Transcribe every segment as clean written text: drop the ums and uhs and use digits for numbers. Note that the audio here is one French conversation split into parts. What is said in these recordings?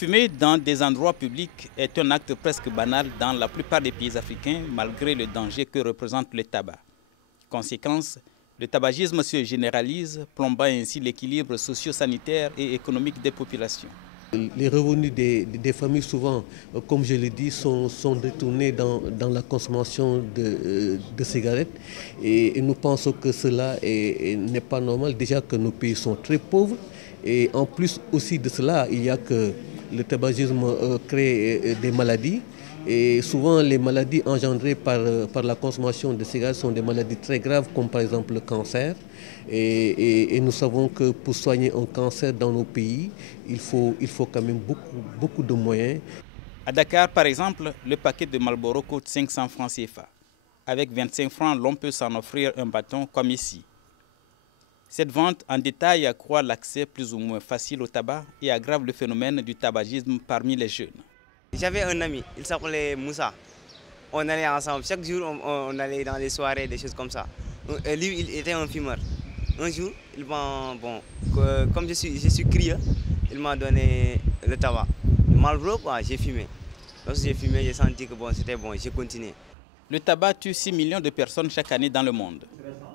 Fumer dans des endroits publics est un acte presque banal dans la plupart des pays africains, malgré le danger que représente le tabac. Conséquence, le tabagisme se généralise, plombant ainsi l'équilibre socio-sanitaire et économique des populations. Les revenus des familles, souvent, comme je l'ai dit, sont détournés dans la consommation de cigarettes. Et nous pensons que cela n'est pas normal. Déjà que nos pays sont très pauvres. Et en plus aussi de cela, il y a que le tabagisme crée des maladies. Et souvent, les maladies engendrées par la consommation de cigarettes sont des maladies très graves, comme par exemple le cancer. Et nous savons que pour soigner un cancer dans nos pays, il faut quand même beaucoup de moyens. À Dakar, par exemple, le paquet de Marlboro coûte 500 francs CFA. Avec 25 francs, l'on peut s'en offrir un bâton comme ici. Cette vente en détail accroît l'accès plus ou moins facile au tabac et aggrave le phénomène du tabagisme parmi les jeunes. J'avais un ami, il s'appelait Moussa. On allait ensemble, chaque jour on allait dans les soirées, des choses comme ça. Lui, il était un fumeur. Un jour, comme je suis curieux, il m'a donné le tabac. Le Marlboro, j'ai fumé. Lorsque j'ai fumé, j'ai senti que c'était bon, j'ai continué. Le tabac tue 6 millions de personnes chaque année dans le monde.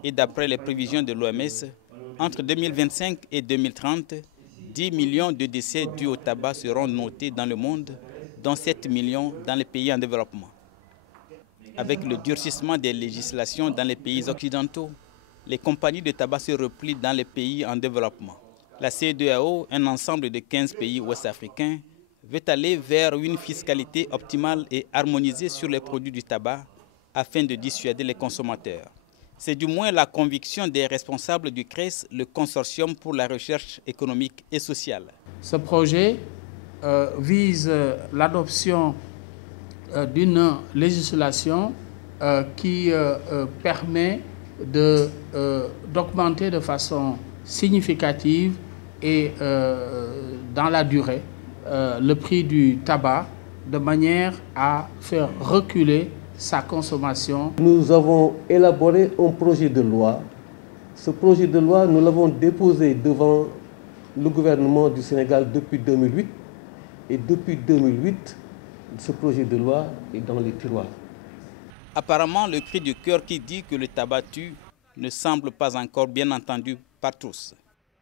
Et d'après les prévisions de l'OMS, entre 2025 et 2030, 10 millions de décès dus au tabac seront notés dans le monde, dont 7 millions dans les pays en développement. Avec le durcissement des législations dans les pays occidentaux, les compagnies de tabac se replient dans les pays en développement. La CEDEAO, un ensemble de 15 pays ouest-africains, veut aller vers une fiscalité optimale et harmonisée sur les produits du tabac afin de dissuader les consommateurs. C'est du moins la conviction des responsables du CRES, le Consortium pour la recherche économique et sociale. Ce projet vise l'adoption d'une législation qui permet d'augmenter de façon significative et dans la durée le prix du tabac de manière à faire reculer sa consommation. Nous avons élaboré un projet de loi. Ce projet de loi, nous l'avons déposé devant le gouvernement du Sénégal depuis 2008. Et depuis 2008, ce projet de loi est dans les tiroirs. Apparemment, le cri du cœur qui dit que le tabac tue ne semble pas encore bien entendu par tous.